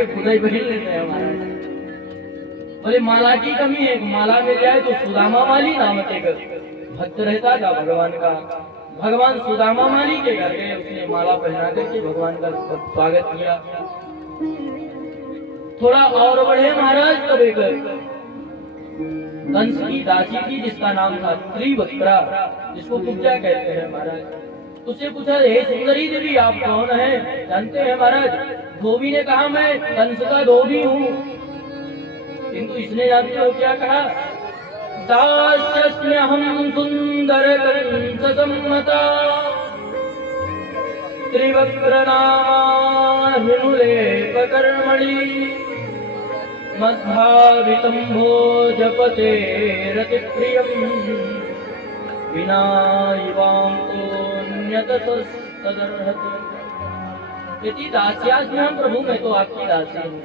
के खुदा ही बदल लेते हैं महाराज। बोले माला की कमी है, माला मिल जाए तो सुदामा माली नामक एक भक्त रहता था भगवान का। भगवान सुदामा माली के घर गए, उसने माला पहना करके भगवान का स्वागत किया। थोड़ा और बढ़े महाराज, तब एक कंस की दासी थी जिसका नाम था त्रिवक्त्रा, जिसको कुब्जा कहते हैं महाराज। उससे पूछा, हे सुंदरी देवी आप कौन हैं? जानते हैं महाराज, धोबी ने कहा मैं कंस का धोबी हूँ। किंतु इसने जानते हो क्या कहा? दास्यस्म्यहं सुंदर कंस सम्मता त्रिवक्त्रनामा हिनुलेपकर्मणि मद्भावितं भोजपते रतिप्रियम् विना युवां तोऽन्यतस्तदर्हति। यदि दास्यास्म्यहं प्रभु, मैं तो आपकी दासी हूँ।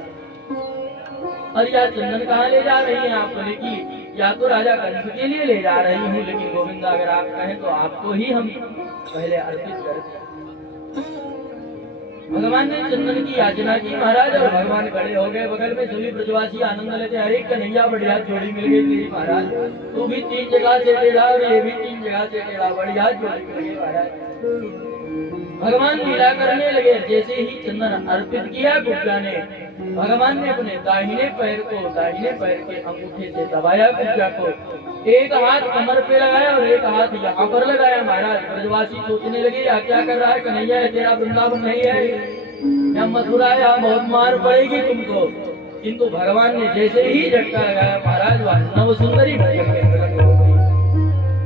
और यह चंदन कहाँ ले जा रही हैं आप? बोले कि या तो राजा कंस के लिए ले जा रही हूँ, लेकिन गोविंद अगर आप कहें तो आपको ही हम पहले अर्पित करते हैं। भगवान ने चंदन की याचना की महाराज, और भगवान खड़े हो गए। बगल में सभी ब्रजवासी आनंद लेते, अरे कन्हैया बढ़िया जोड़ी मिल गई तेरी महाराज, तू भी 3 जगह से टेढ़ा और ये भी 3 जगह से टेढ़ा, बढ़िया जोड़ी मिल गई महाराज। भगवान लीला करने लगे। जैसे ही चंदन अर्पित किया कुब्जा ने, भगवान ने अपने दाहिने पैर के अंगूठे से दबाया कुब्जा को, एक हाथ कमर पे लगाया और एक हाथ यहाँ पर लगाया महाराज। ब्रजवासी सोचने लगे या क्या कर रहा है कन्हैया, तेरा वृंदावन नहीं है या मथुरा, यहाँ बहुत मार पड़ेगी तुमको। किंतु भगवान ने जैसे ही झटका लगाया महाराज, वह नव सुंदरी बनकर के प्रकट हो गई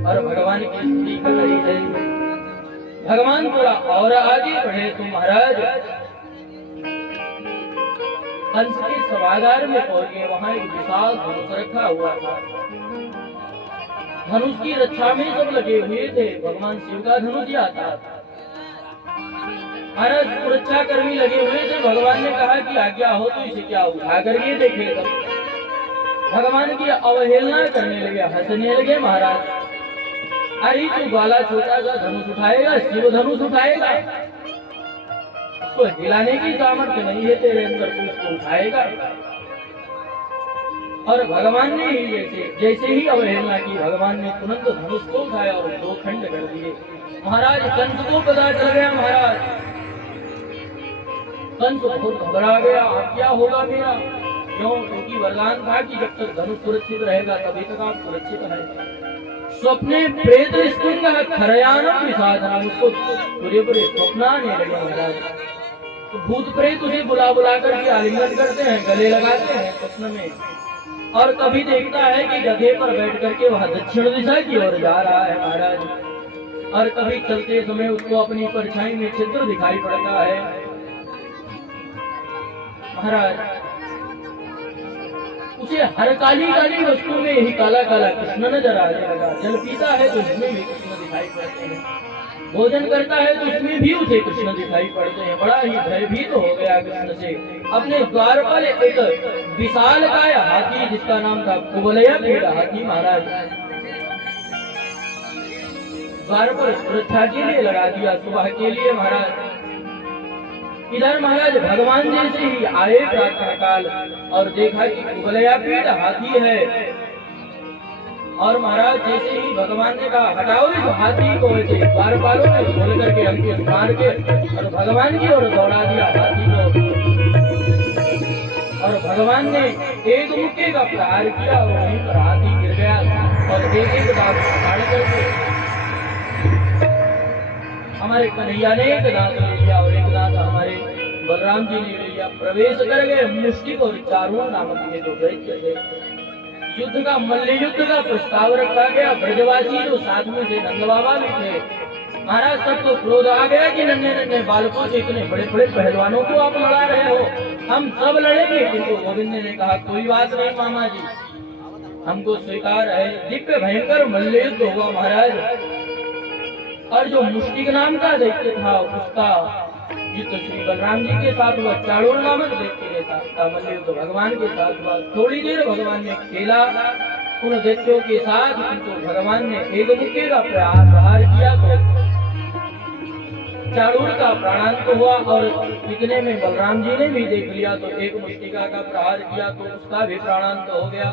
और भगवान की स्तुति कर रही है। भगवान थोड़ा और आगे बढ़े तो महाराज कंस के सभागार में पहुंच गए। वहां एक विशाल धनुष रखा हुआ था। धनुष की रक्षा में सब लगे हुए थे। भगवान शिव का धनुष ही आता था महाराज। सुरक्षा कर्मी लगे हुए थे। भगवान ने कहा कि आज्ञा हो तो इसे क्या उठा करके देखे। भगवान की अवहेलना करने लगे, हंसने लगे महाराज। अरे तू बाला छोटा सा धनुष उठाएगा, शिव धनुष उठाएगा, उसको हिलाने की सामर्थ्य नहीं है तेरे अंदर, तू उसको उठाएगा। और भगवान ने ही जैसे ही अवहेलना की, भगवान ने तुरंत धनुष को उठाया और 2 खंड कर दिए महाराज। कंस को पता चल गया महाराज। कंस बहुत घबरा गया, अब क्या होगा मेरा? क्यों? क्योंकि वरदान था कि जब तक धनुष सुरक्षित रहेगा तभी तक आप सुरक्षित है। स्वप्ने प्रेत स्पुंग खरयानम विसाधनम, उसको पूरे पूरे स्वप्न आने लगे महाराज। तो भूत प्रेत उसे बुला बुला करके आलिंगन करते हैं, गले लगाते हैं स्वप्न में। और कभी देखता है कि गधे पर बैठ करके वह दक्षिण दिशा की ओर जा रहा है महाराज। और कभी चलते समय उसको अपनी परछाई में छिद्र दिखाई पड़ता है महाराज। उसे हर काली काली वस्तु में ही काला काला कृष्ण नजर आ जाएगा। जल पीता है तो उसमें भी कृष्ण दिखाई पड़ते हैं, भोजन करता है तो उसमें भी उसे कृष्ण दिखाई पड़ते हैं। बड़ा ही भयभीत हो गया कृष्ण से। अपने द्वार पर एक विशाल काय हाथी, जिसका नाम था कुवलया पीड़ हाथी महाराज, द्वार पर सुरक्षा के लिए लगा दिया सुबह के लिए महाराज। इधर महाराज भगवान जैसे ही आए प्रातः काल और देखा कि कुवलया पीड़ हाथी है। और महाराज जैसे ही भगवान ने कहा हटाओ इस हाथी को, ऐसे द्वारपालों ने खोल करके अंकुश मार के और भगवान की ओर दौड़ा दिया हाथी को। और भगवान ने एक मुक्के का प्रहार किया और वहीं पर हाथी गिर गया और एक एक दांत फाड़ करके हमारे कन्हैया ने एक दांत ले लिया और एक दांत हमारे बलराम जी ने ले लिया। प्रवेश कर गए मुष्टिक और चारों नामक ये 2 दैत्य थे। युद्ध का मल्ल युद्ध का प्रस्ताव रखा गया। ब्रजवासी जो साथ में थे, नंद बाबा भी थे महाराज। सब तो क्रोध आ गया कि नन्हे नन्हे बालकों से इतने बड़े बड़े पहलवानों को आप लड़ा रहे हो, हम सब लड़ेंगे। किंतु गोविंद ने कहा कोई बात नहीं मामा जी, हमको स्वीकार है। दिव्य भयंकर मल्ल युद्ध होगा महाराज। और जो मुष्टिक नाम का दैत्य था उसका युद्ध श्री बलराम जी के साथ हुआ। चाणूर नामक दैत्य के साथ था मल्ल युद्ध भगवान के साथ हुआ। थोड़ी देर भगवान ने खेला उन दैत्यों के साथ, किंतु भगवान ने एक मुक्के का प्रहार किया तो चारूर का प्राणांत हुआ और इतने में बलराम जी ने भी देख लिया तो एक मुष्टिका का प्रहार किया तो उसका भी प्राणांत हो गया।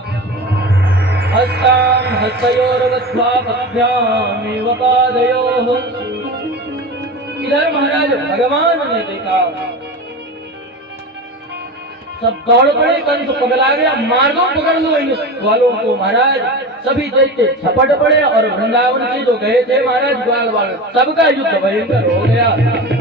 हस्तां हस्तयोर्वत्वा पद्भ्यामेव पादयोः। इधर महाराज भगवान ने देखा, सब दौड़ पड़े, कंस पगला गया, मार दो, पकड़ लो इन ग्वालों को। महाराज सभी दैत्य झपट पड़े और वृंदावन से जो गए थे महाराज ग्वाल वाल, सबका युद्ध भयंकर हो गया।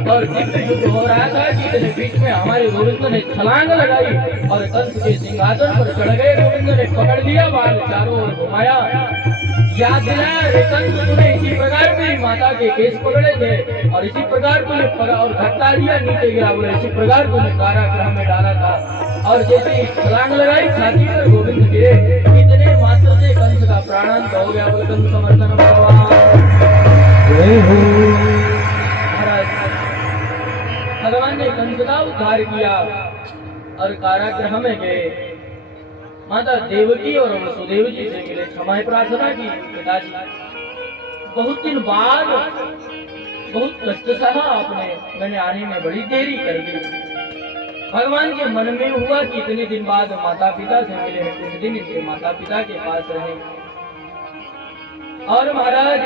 और दिव्य युद्ध हो रहा था कि इतने बीच में हमारे गोविंद ने छलांग लगाई और कंस के सिंहासन पर चढ़ गए। गोविंद ने पकड़ लिया, बाल चारों ओर घुमाया, याद दिलाया, कंस तूने इसी प्रकार मेरी माता के केस पकड़े थे और इसी प्रकार तूने पकड़ा और धक्का दिया, नीचे गिरा, बोले इसी प्रकार तूने कारागृह में डाला था। और जैसे ही छलांग लगाई, छाती पर गोविंद गिरे, इतने मात्र से कंस का प्राणांत हो गया। बोले कंस समर्दन भगवान महाराज। भगवान ने कंस का उद्धार किया और कारागृह में गए। माता देवकी और वसुदेव जी से मिले, क्षमा प्रार्थना की, पिताजी बहुत दिन बाद बहुत कष्ट सहा आपने, मैंने आने में बड़ी देरी कर दी। भगवान के मन में हुआ कि इतने दिन बाद माता पिता से मिले हैं, कुछ दिन इनके माता पिता के पास रहे। और महाराज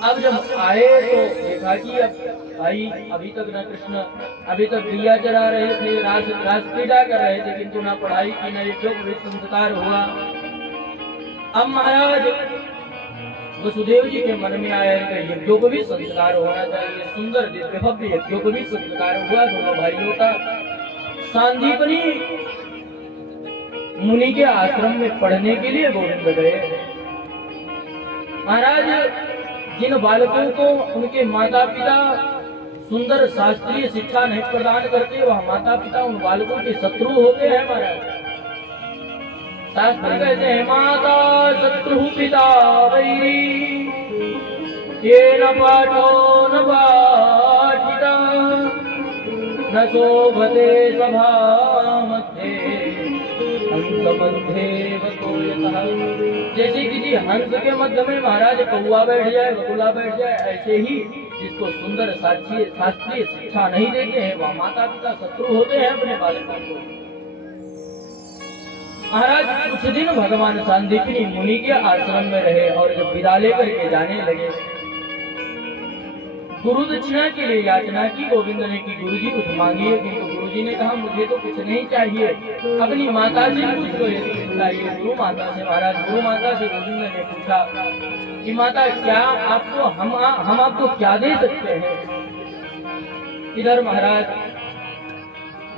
अब जब आए तो देखा कि अब भाई अभी तक न कृष्ण, अभी तक दिया जला रहे थे, रास क्रीड़ा कर रहे थे, किंतु न पढ़ाई की न यज्ञ संस्कार हुआ। अब महाराज वसुदेव जी के मन में आया कि यज्ञोपवीत संस्कार होना चाहिए, सुंदर दिव्य भव्य यज्ञोपवीत संस्कार हुआ दोनों भाइयों का। सांदीपनी मुनि के आश्रम में पढ़ने के लिए गोविंद गए। महाराज जिन बालकों को उनके माता पिता सुंदर शास्त्रीय शिक्षा नहीं प्रदान करते, वह माता पिता उन बालकों के शत्रु होते हैं। महाराज शास्त्र कहते हैं, माता शत्रु पिता वैरी, ये न पाठो न पाठिता, न शोभते सभा मध्ये, हंस मध्ये वकोयतः। जैसे किसी हंस के मध्य में महाराज कौवा बैठ जाए, बगुला बैठ जाए, ऐसे ही जिसको सुंदर शास्त्रीय शिक्षा नहीं देते हैं, वह माता पिता शत्रु होते हैं अपने बालकों को। महाराज कुछ दिन भगवान सांदीपनी मुनि के आश्रम में रहे और जब विदा लेकर के जाने लगे, गुरु दक्षिणा के लिए याचना की गोविंद ने कि गुरु जी कुछ मांगिए, किंतु गुरु जी ने कहा मुझे तो कुछ नहीं चाहिए, अपनी माता से मुझको चाहिए। गुरु माता से, महाराज गुरु माता से गोविंद ने पूछा कि माता क्या आपको हम आपको क्या दे सकते हैं। इधर महाराज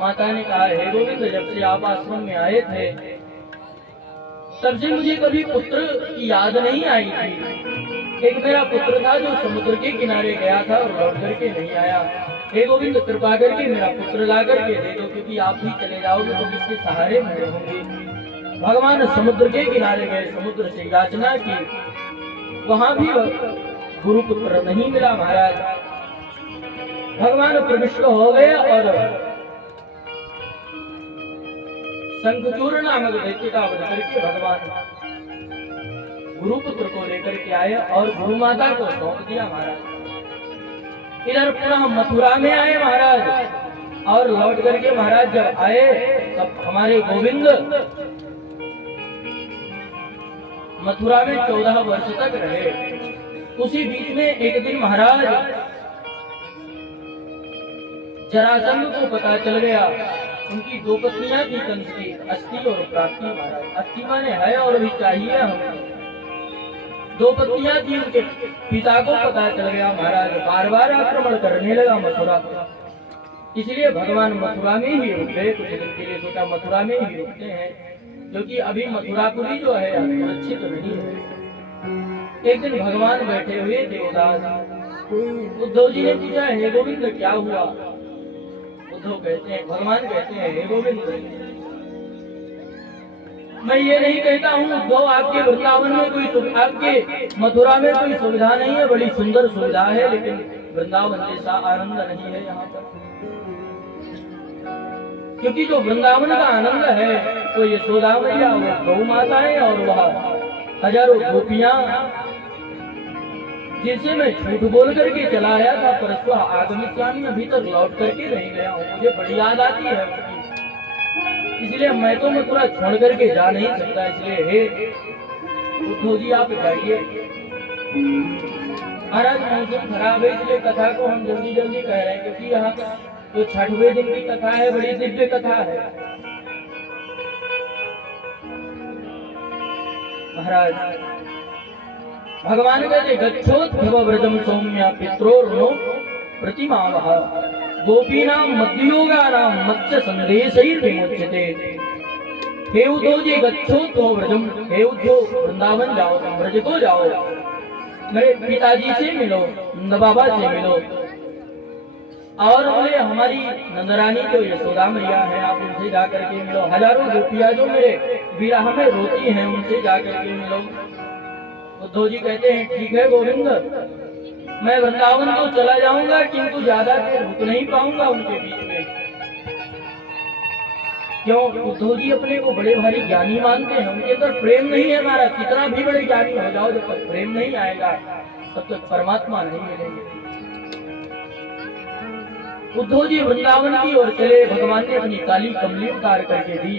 माता ने कहा, हे गोविंद जब से आप आश्रम में आए थे तब से मुझे कभी पुत्र की याद नहीं आई थी। एक मेरा पुत्र था जो समुद्र के किनारे गया था और लौट करके नहीं आया। हे गोविंद कृपा करके मेरा पुत्र ला करके दे दो, क्योंकि आप ही चले जाओगे तो किसके सहारे मैं रहूंगी। भगवान समुद्र के किनारे गए, समुद्र से याचना की, वहां भी गुरु पुत्र नहीं मिला। महाराज भगवान प्रविष्ट हो गए और शंखचूर नामक दैत्य का वध करके भगवान गुरुपुत्र को लेकर के आए और गुरु माता को सौंप दिया। महाराज इधर पुनः मथुरा में आए महाराज, और लौट करके महाराज जब आए तब हमारे गोविंद मथुरा में 14 वर्ष तक रहे। उसी बीच में एक दिन महाराज जरासंध को पता चल गया, उनकी 2 पत्नियां थी कंस की, अस्थि और प्राप्ति। महाराज अस्थि माने है और भी चाहिए हमें। 2 पत्नियां थी, उनके पिता को पता चल गया। महाराज बार बार आक्रमण करने लगा मथुरा को, इसलिए भगवान मथुरा में ही रुक गए। कुछ दिन के लिए सोचा मथुरा में ही रुकते हैं, क्योंकि अभी मथुरापुरी जो है सुरक्षित नहीं है। एक दिन भगवान बैठे हुए थे उदास। उद्धव जी ने पूछा, हे गोविंद क्या हुआ। उद्धव कहते हैं, भगवान कहते हैं, हे गोविंद मैं ये नहीं कहता हूँ उद्धव आपके वृंदावन में कोई, आपके मथुरा में कोई सुविधा नहीं है, बड़ी सुंदर सुविधा है, लेकिन वृंदावन जैसा आनंद नहीं है यहाँ पर। क्योंकि जो वृंदावन का आनंद है तो ये यशोदा मैया, वो गौ माता है और वह हजारों गोपियां जिनसे मैं झूठ बोल करके चला आया था, परसों आगमिष्यामी अभी तक लौट करके नहीं गया हूँ। मुझे बड़ी याद आती है उनकी, इसलिए मैं तो मथुरा छोड़ करके जा नहीं सकता। इसलिए हे उद्धव जी आप जाइए। महाराज मौसम खराब है, इसलिए कथा को हम जल्दी जल्दी कह रहे हैं, क्योंकि यहाँ जो छठवें दिन की कथा है बड़ी दिव्य कथा है। महाराज भगवान कहते गच्छोद्धव व्रजम सौम्या पित्रोर्नो प्रतिमावह गोपीनां मध्ययोगानां मत्स्य संदेशैर्विमुच्यते। हे उद्धव जी गच्छोद्धव व्रजम, हे उद्धव वृंदावन जाओ, तुम व्रज को जाओ, मेरे पिताजी से मिलो, नंद बाबा से मिलो, और बोले हमारी नंदरानी जो यशोदा मैया है आप उनसे जाकर के मिलो, हजारों गोपियां जो मेरे विरह में रोती हैं उनसे जाकर के मिलो। उद्धव जी कहते हैं ठीक है गोविंद, मैं वृंदावन तो चला जाऊंगा, किंतु ज्यादा देर रुक नहीं पाऊंगा उनके बीच में। क्यों? उद्धव जी अपने को बड़े भारी ज्ञानी मानते हैं, उनके अंदर प्रेम नहीं है। हमारा कितना भी बड़े ज्ञानी हो जाओ, जब तक प्रेम नहीं आएगा तब तक परमात्मा नहीं मिलेंगे। उद्धव जी वृंदावन की ओर चले। भगवान ने अपनी काली कमली उतार करके दी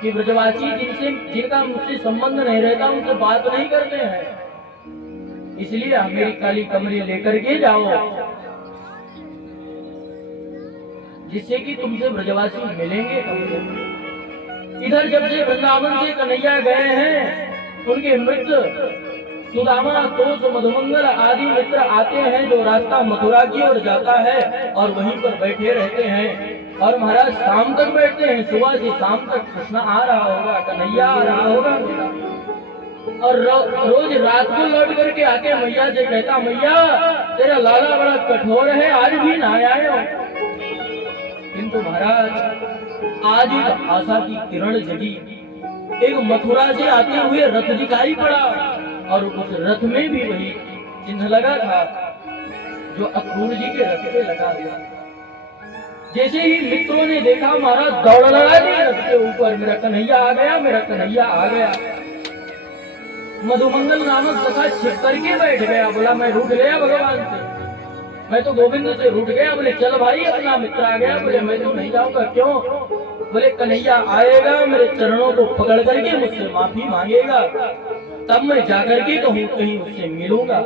कि ब्रजवासी जिनका मुझसे संबंध नहीं रहता उनसे बात नहीं करते हैं, इसलिए मेरी काली कमली लेकर के जाओ, जिससे कि तुमसे ब्रजवासी मिलेंगे तुमसे। इधर जब से वृंदावन से कन्हैया गए हैं, उनके मित्र सुदामा, तोष, मधुमंगल आदि मित्र आते हैं, जो रास्ता मथुरा की ओर जाता है और वहीं पर बैठे रहते हैं। और महाराज शाम तक बैठते हैं, सुबह से शाम तक कृष्ण आ रहा होगा, कन्हैया आ रहा होगा, और रोज रात को लौट करके आके मैया से कहता मैया तेरा लाला बड़ा कठोर है, आज भी ना आए हो। किंतु महाराज आज एक आशा की किरण जगी, एक मथुरा से आते हुए रथ दिखाई पड़ा, और उस रथ में भी वही चिन्ह लगा था जो अक्रूर जी के रथ पे लगा हुआ। जैसे ही मित्रों ने देखा महाराज दौड़ लगा दी रथ के ऊपर, मेरा कन्हैया आ गया, मेरा कन्हैया आ गया। मधुमंगल नामक सखा छिप करके बैठ गया, बोला मैं रूठ गया भगवान से, मैं तो गोविंद से रूठ गया। बोले चल भाई अपना मित्र आ गया। बोले मैं तो नहीं जाऊंगा। क्यों? बोले कन्हैया आएगा, मेरे चरणों को पकड़ करके मुझसे माफी मांगेगा, तब मैं जाकर के कहीं उससे मिलूंगा।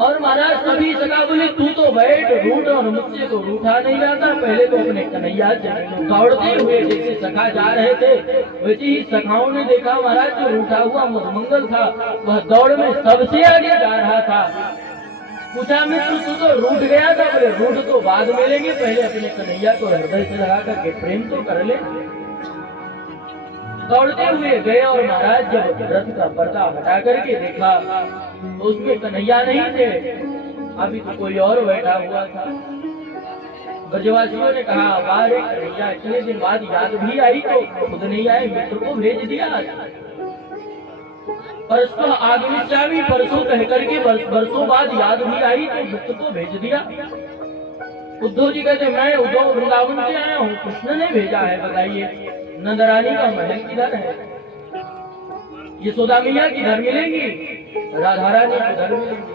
और महाराज सभी सखा बोले तू तो बैठ रूठ, और मुझसे तो रूठा नहीं जाता, पहले तो अपने कन्हैया से दौड़ते हुए जैसे सखा जा रहे थे, वैसे ही सखाओं ने देखा महाराज जो रूठा हुआ मधुमंगल था वह दौड़ में सबसे आगे जा रहा था। पूछा मित्र तू तो रूठ गया था? बोले रूठ तो बाद में लेंगे, पहले अपने कन्हैया को हृदय से लगा करके प्रेम तो कर ले। दौड़ते हुए गए, और महाराज जब रथ का पर्दा हटा करके देखा तो उसमें कन्हैया नहीं थे, अभी तो कोई और बैठा हुआ था। ब्रजवासियों ने कहा वाह रे कन्हैया, इतने दिन बाद याद भी आई तो खुद नहीं आए, मित्र को भेज दिया। परसों आगमिष्यामी, परसों कह करके बरसों बाद याद भी आई तो मित्र को भेज दिया। उद्धव जी कहते मैं उद्धव वृंदावन से आया हूँ, कृष्ण ने भेजा है, बताइए नंदरानी का महल किधर है? यशोदा मैया किधर मिलेंगी? राधा रानी किधर मिलेंगी?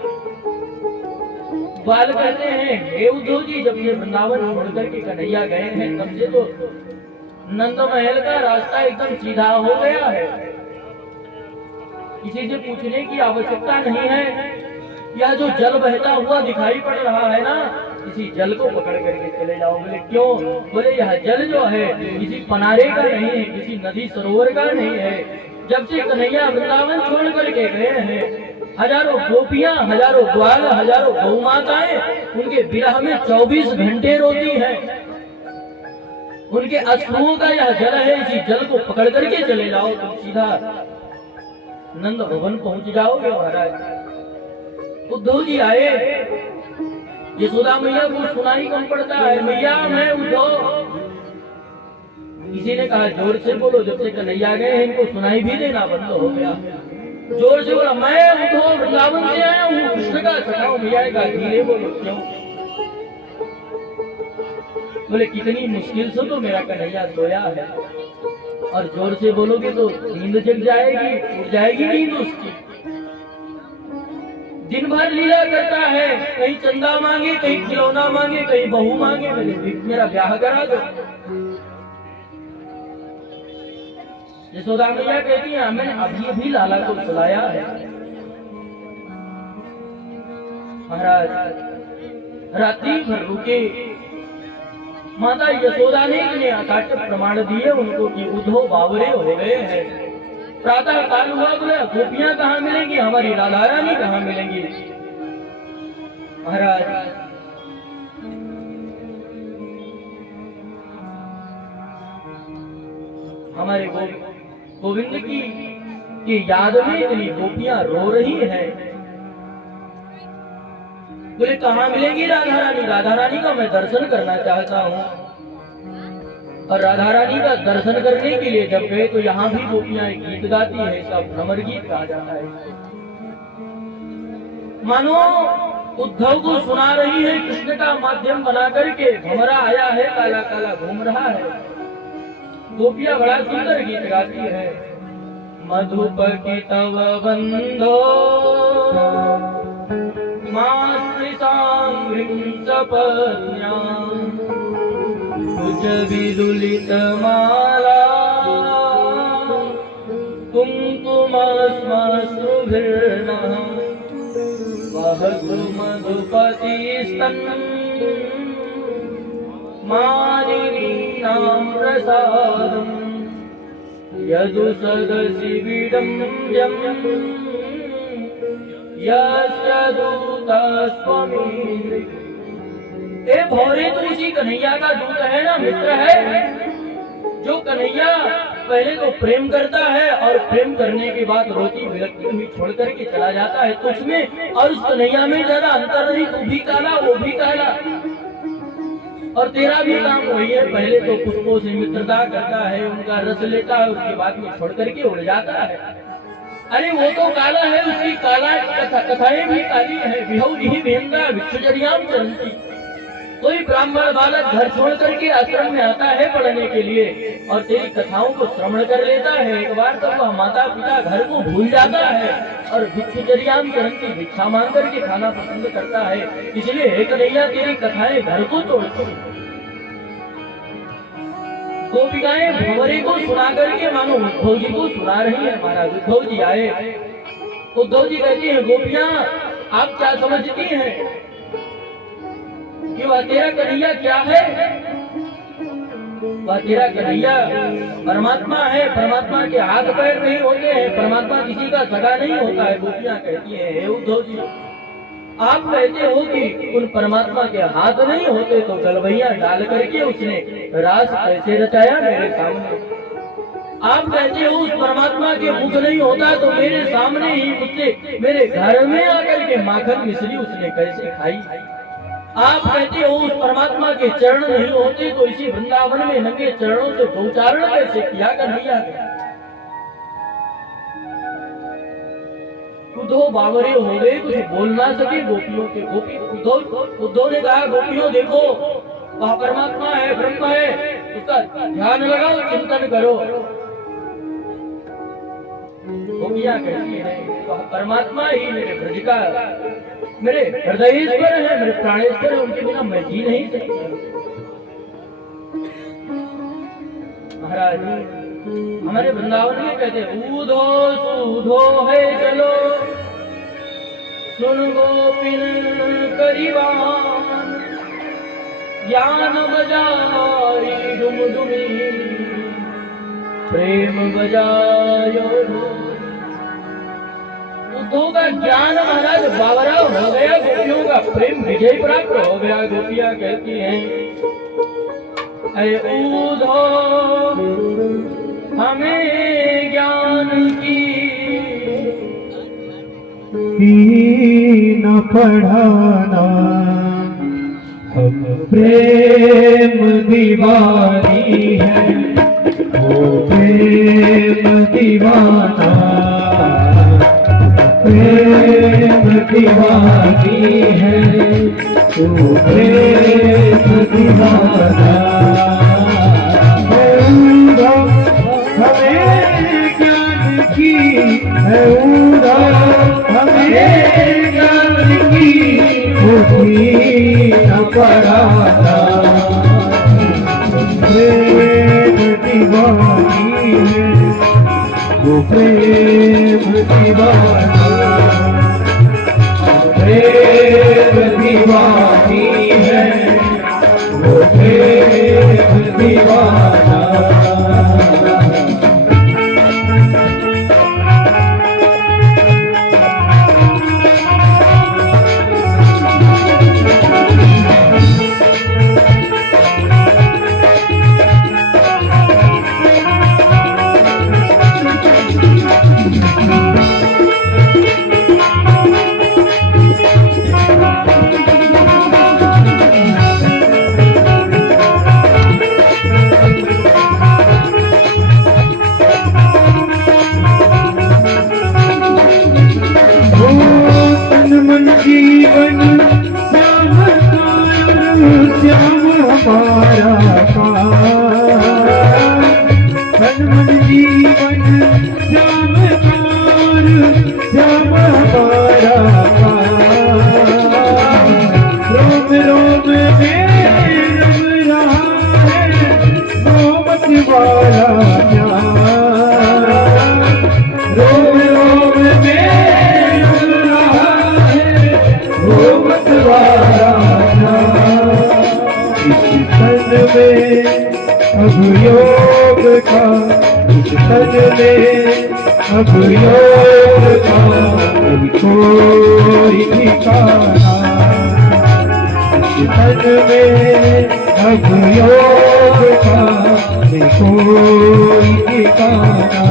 बाल कहते हैं हे उद्धव जी जब से वृंदावन छोड़ करके कन्हैया गए हैं तब से तो नंद महल का रास्ता एकदम सीधा हो गया है, किसी से पूछने की आवश्यकता नहीं है। यह जो जल बहता हुआ दिखाई पड़ रहा है ना, इसी जल को पकड़ करके चले जाओ। बोले क्यों? बोले यह जल जो है किसी पनारे का नहीं है, किसी नदी सरोवर का नहीं है। जब से कन्हैया वृंदावन छोड़ करके गए हैं, हजारों गोपियां, हजारों ग्वाल, हजारों गौ माताएं उनके विरह में 24 घंटे रोती हैं। उनके अश्रुओं का यह जल है, इसी जल को पकड़ करके चले जाओ, तुम सीधा नंद भवन पहुंच जाओगे। महाराज उद्धव जी आए, यशोदा मैया को सुनाई कम पड़ता है, मैया मैं उद्धव। किसी ने कहा जोर से बोलो, जब से कन्हैया गए हैं इनको सुनाई भी देना बंद हो गया। जोर से बोला मैं उद्धव वृंदावन से आया हूँ, कृष्ण का सखा हूँ। मैया का धीरे बोलो। क्यों? बोले कितनी मुश्किल से तो मेरा कन्हैया सोया है, और जोर से बोलोगे तो नींद जग जाएगी, उड़ जाएगी नींद उसकी। दिन भर लीला करता है, कहीं चंदा मांगे, कहीं खिलौना मांगे, कहीं बहू मांगे, मेरा ब्याह करा दो। यशोदा मैया कहती है मैंने अभी अभी लाला को सुलाया है। महाराज रात्रि भर रुके, माता यशोदा ने इतने अकाट प्रमाण दिए उनको कि उद्धव बावरे हो गए हैं। प्रातः काल हुआ, बोले गोपियां कहाँ मिलेंगी, हमारी राधा रानी कहाँ मिलेंगी। महाराज हमारे गोविंद की याद में इतनी गोपियां रो रही है। बोले कहाँ मिलेंगी राधा रानी, राधा रानी का मैं दर्शन करना चाहता हूँ। और राधा रानी का दर्शन करने के लिए जब गए तो यहाँ भी गोपियां गीत गाती है, सब भ्रमर गीत गा जाता है। मानो उद्धव को सुना रही है, कृष्ण का माध्यम बना करके भमरा आया है, काला काला घूम रहा है। गोपियां बड़ा सुंदर गीत गाती है। मधुपति तव बंधो कुछ विदुलित माला कुंकुमस्मश्रुभिर्नः वहतु मधुपति स्तन मालिनीनां प्रसादम् यदु सदसि विडम्ब्यं यस्य दूतस्त्वमी। ए भौरे तो उसी कन्हैया का दूत है ना, मित्र है। जो कन्हैया पहले तो प्रेम करता है और प्रेम करने के बाद रोती विलकती हुई छोड़ करके चला जाता है, तो उसमें और उस कन्हैया में ज्यादा अंतर नहीं। तू भी काला वो भी काला, और तेरा भी काम वही है। पहले तो पुष्पों से मित्रता करता है, उनका रस लेता है, उसके बाद में छोड़ करके उड़ जाता है। अरे वो तो काला है, उसकी काला कथाएं भी काली है। विहौरी भेंदा विक्षुजरियाम चलती। कोई ब्राह्मण बालक घर छोड़ करके आश्रम में आता है पढ़ने के लिए और तेरी कथाओं को श्रवण कर लेता है। एक बार तो वह माता पिता घर को भूल जाता है और भिक्षुजरियाम चलती, भिक्षा मांग करके खाना पसंद करता है। इसलिए हे कन्हैया तेरी कथाएं घर को तोड़ती। गोपिकाएं भंवरे को सुना करके मानो उद्धव जी को सुना रही है। महाराज उद्धव जी आए, उद्धव जी कहती है गोपियां आप क्या समझती हैं कि वह तेरा कन्हैया क्या है? वह तेरा कन्हैया परमात्मा है। परमात्मा के हाथ पैर नहीं होते हैं, परमात्मा किसी का सगा नहीं होता है। गोपियां कहती है हे उद्धव जी आप कहते हो कि उन परमात्मा के हाथ नहीं होते तो गलबैया डाल करके उसने रास कैसे रचाया मेरे सामने। आप कहते हो उस परमात्मा के मुख नहीं होता तो मेरे सामने ही मुझसे मेरे घर में आकर के माखन मिश्री उसने कैसे खाई। आप कहते हो उस परमात्मा के चरण नहीं होते तो इसी वृंदावन में नंगे चरणों से गोचारण कैसे किया कन्हैया। उद्धव बावरे हो गए, कुछ बोल ना सके गोपियों के। उद्धव ने कहा गोपियों देखो वह परमात्मा है, ब्रह्म है, उसका ध्यान लगाओ, चिंतन करो। गोपियां कहती है वह परमात्मा ही मेरे ब्रज का, मेरे हृदयेश्वर है, मेरे प्राणेश्वर है, उनके बिना मैं जी नहीं सकती। महाराज हमारे वृंदावन में कहते ऊधो सूधो है चलो सुन गोपिन करीबान ज्ञान बजाई डुम डुमी प्रेम बजायो। उद्धव का ज्ञान महाराज बावरा हो गया, गोपियों का प्रेम विजय प्राप्त हो गया। गोपियां कहती हैं अरे उद्धव हमें ज्ञान की न पढ़ाना, हम प्रेम दीवानी है, वो प्रेम दीवाना, प्रेम दीवानी है, वो प्रेम दीवाना। हमें ज्ञान की है, हमें ज्ञान दीवानी है, वो प्रेम दीवाना, प्रेम दीवानी है, वो प्रेम दीवाना। जीवन श्याम श्याम हमारा तन मन जीवन श्याम श्याम हमारा रोम रोम में रम रहा है मोहब्बत वाला प्यार, रोम रोम में मोहब्बत वाला इस तन में अब योग का, इस तन में अब योग का कोई ठिकाना, इस तन में अब योग का कोई ठिकाना।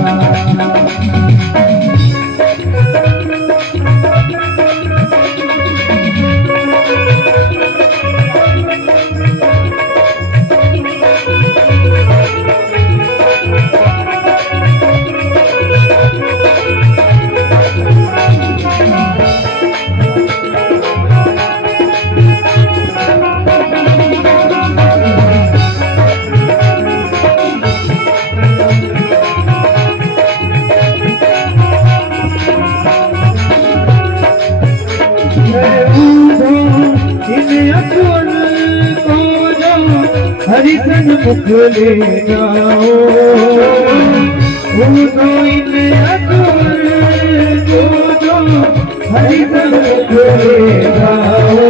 हरिसन मुख ले जाओ, उनको इन अकबर को जो हरिसन मुख ले जाओ,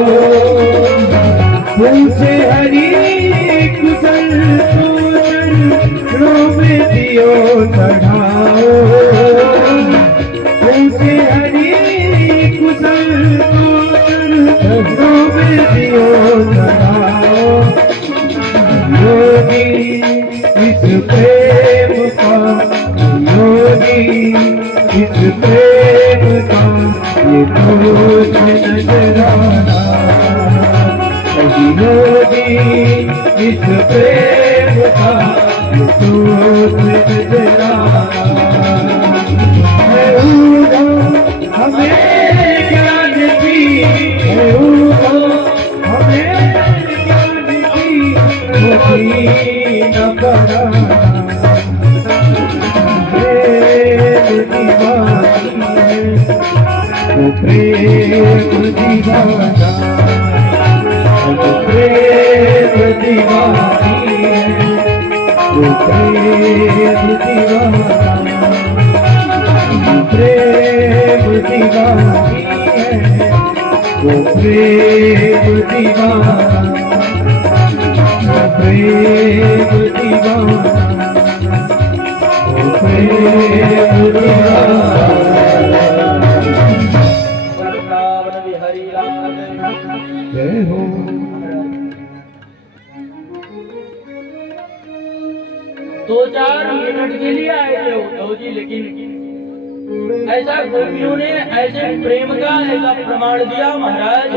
पूछे हरि कुशल चरणों में दियो चढ़ाओ, पूछे हरि कुशल चरणों में दियो चढ़ाओ। योगी इस प्रेम का, योगी इस प्रेम का ये दोष नजराना, योगी इस प्रेम का ये दोष नजराना। हमें ज्ञान की, हमें न कराना, प्रेम दीवानी है, वो प्रेम दीवाना, वो प्रेम दीवानी है, वो प्रेम दीवाना, वो प्रेम दीवानी है, वो प्रेम दीवाना, प्रेम दीवाना, प्रेम दीवाना। हरि राम जय हो। दो चार मिनट के लिए आए थे उद्धव जी, लेकिन ऐसा गोपियों ने ऐसे प्रेम का ऐसा प्रमाण दिया महाराज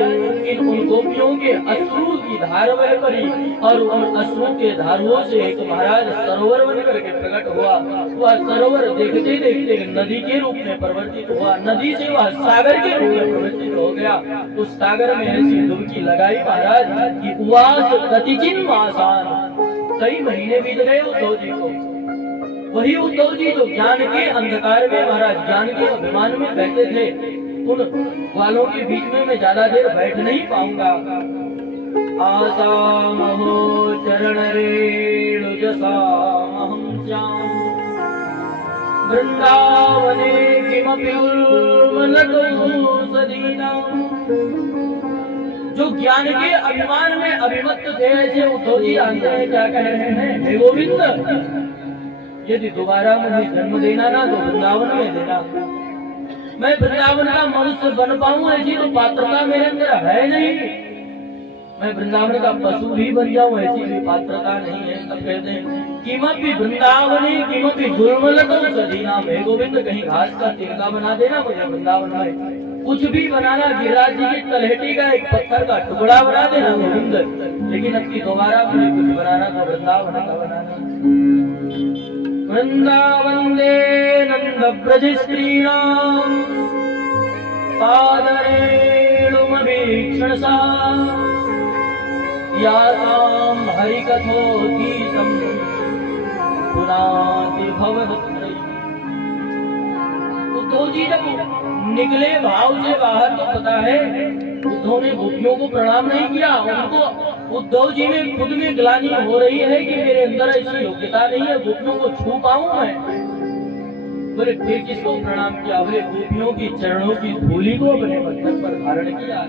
कि उन गोपियों के अश्रु की धार बह पड़ी और उन अश्रु के धारों से एक महाराज सरोवर बन करके प्रकट हुआ। वह सरोवर देखते देखते नदी के रूप में परिवर्तित हुआ, नदी से वह सागर के रूप में परिवर्तित हो गया। उस सागर में ऐसी डुबकी लगाई महाराज कि उवास प्रतिचिन्ह आसान, कई महीने बीत गए उद्धव जी को। वही उद्धव जी जो ज्ञान के अंधकार में महाराज ज्ञान के अभिमान में बैठे थे, उन वालों के बीच में मैं ज्यादा देर बैठ नहीं पाऊंगा। आसाम हो चरण रेणु जसाम श्याम वृंदावने किमपि उल्मलतो सदीनाम। जो ज्ञान के अभिमान में अभिमत थे ऐसे उद्धव जी जानते हैं क्या कह रहे हैं? हे गोविंद, यदि दोबारा मुझे जन्म देना ना तो वृंदावन में देना। मैं वृंदावन का मनुष्य बन पाऊं ऐसी तो पात्रता मेरे अंदर है नहीं। मैं वृंदावन का पशु भी बन जाऊं ऐसी भी पात्रता नहीं है। सब कहते हैं किमपि वृंदावने किमपि गुलमलतो सदीनाम। हे गोविंद, कहीं घास का तिनका बना देना मुझे वृंदावन में। कुछ भी बनाना, गिरिराज जी की तलहटी का एक पत्थर का टुकड़ा बना देना गोविंद, लेकिन अब की दोबारा मुझे कुछ बनाना तो वृंदावन का बनाना। वृंदावन दे नंद ब्रज स्त्रीणाम पादरेणुमभीक्षण सा यासाम हरिकथोतीतम पुनाति भवदत्रयी। उद्धव जी जब निकले भाव से बाहर तो पता है उद्धव ने गोपियों को प्रणाम नहीं किया। उनको उद्धव जी में खुद में ग्लानि हो रही है कि मेरे अंदर ऐसी योग्यता नहीं है गोपियों को छू पाऊं मैं। बोले फिर किसको प्रणाम किया? बोले गोपियों की चरणों की धूलि को अपने मस्तक पर धारण किया